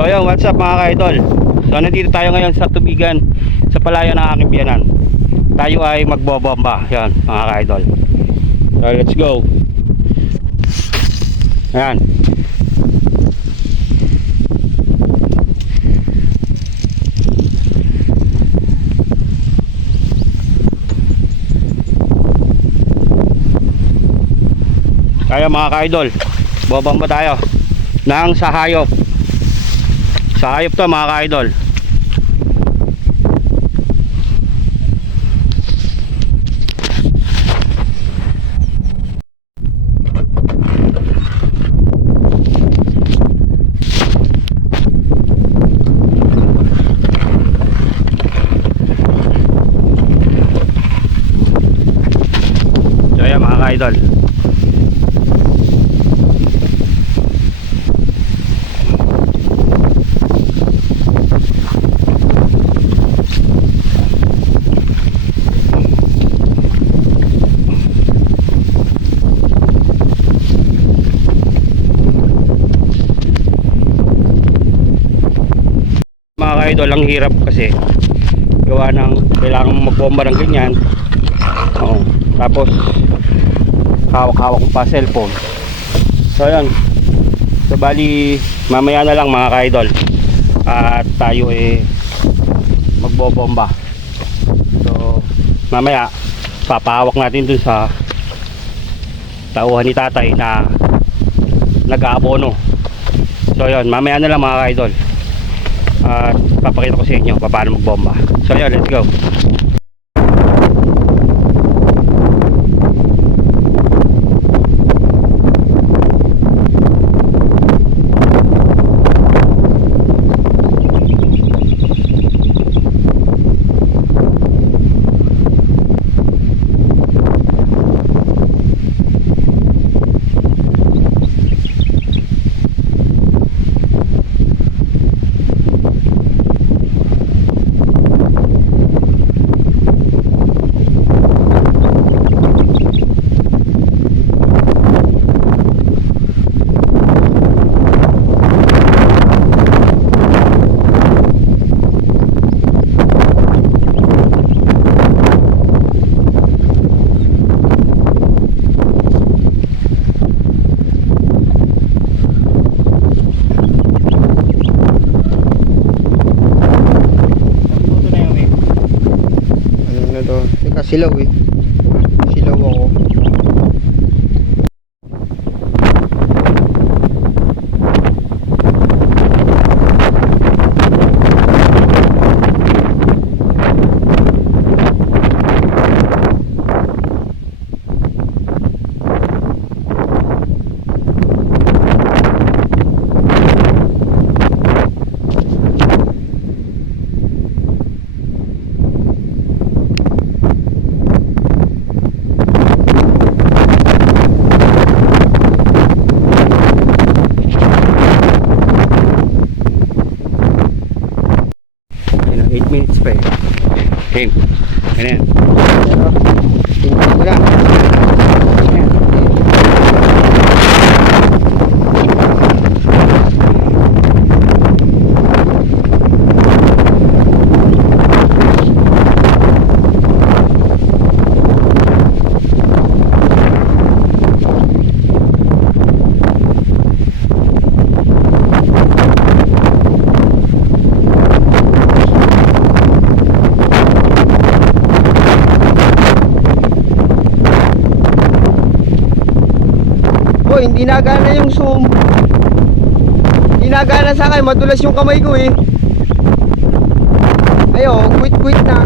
So ayun, what's up mga ka-idol. So nandito tayo ngayon sa tubigan, sa palayan ng aking biyanan. Tayo ay magbobomba. Yan mga ka-idol. So let's go. Ayan. Kaya mga ka-idol, bobomba tayo ng sahayop. Sahayop to mga ka-idol. So yan mga ka-idol. Mga ka-idol, ang hirap kasi gawa ng kailangan magbomba ng ganyan. Tapos hawak-hawak pa cellphone. So ayan, so bali mamaya na lang mga ka-idol at tayo magbobomba. So mamaya papahawak natin dun sa tauhan ni tatay na nag-aabono. So ayan, mamaya na lang mga ka-idol at papakita ko sa inyo paano magbomba. So ayan, let's go. Silaw silaw ako. Minutes pa game. Ganyan. Tingnan mo na. Hindi nagana yung zoom. Hindi nagana sa akin, madulas yung kamay ko Ayo, quit na.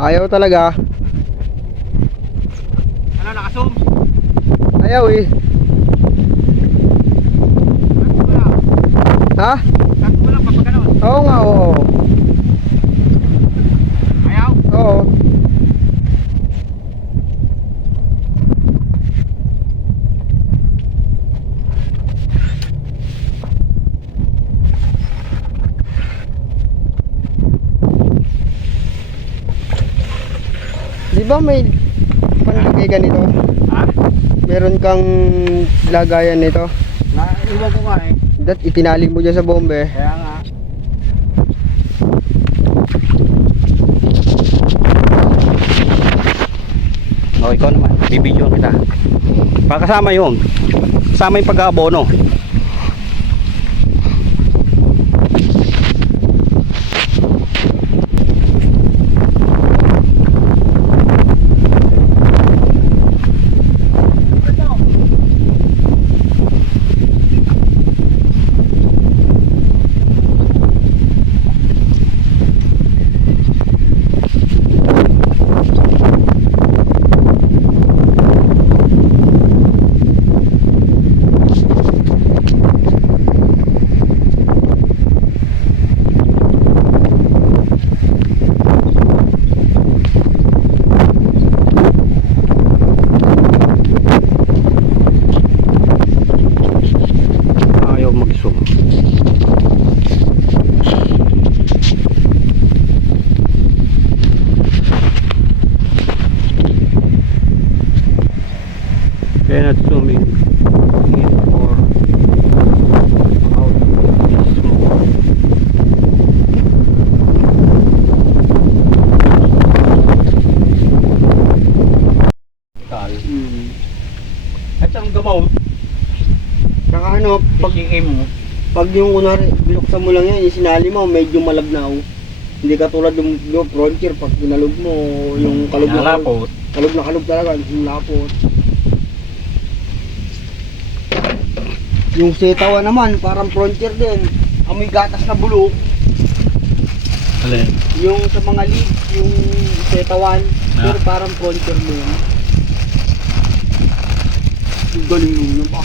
Ayaw talaga. Ano, nakasum? Ayaw eh. Ha? Sakto mo lang kapag ganun. Oo nga, oo. Ayaw? Oo. Di ba may panlagay ka nito? Ha? Meron kang lagayan nito? Iwan ko nga eh. Itinali mo dyan sa bombe. Kaya nga. O, ikaw naman. Bibidyoan kita. Pakasama yun. Kasama yung pag-aabono. Ayaw mag-zoom. Kaya not zooming in or out is more. At ang gamaw, Saka ano, pag mo. yung kunwari, binuksan mo lang yan, yung sinali mo, medyo malabnaw. Hindi katulad yung frontier, pag kinalog mo, yung kalog na kalog. Kalog na kalog talaga, yung lapot. Yung setawa naman, parang frontier din. Amoy gatas na bulok. Alin? Yung sa mga leaves, yung setawan, Ah. pero parang frontier din. Yung galing nun ba?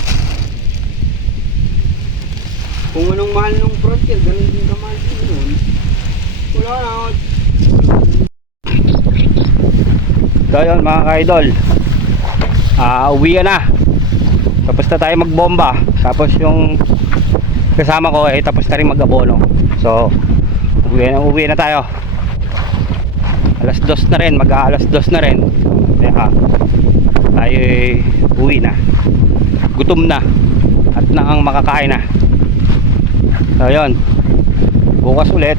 Kung anong mahal ng frontier, ganun din kamahal din yun. Wala na. So yun mga ka-idol, uwi ka na. Tapos na tayo magbomba. Tapos yung kasama ko ay tapos na rin mag-abono. So uwi na tayo. Alas 2 na rin, mag-aalas 2 na rin. Kaya tayo uwi na. Gutom na at na ang makakain na. So yun, bukas ulit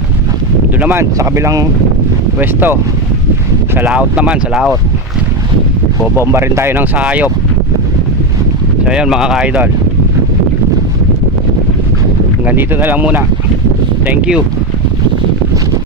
doon naman sa kabilang pwesto, sa laot naman, sa laot bobomba rin tayo ng sahayop. So yun mga ka-idol, hanggang dito na lang muna. Thank you.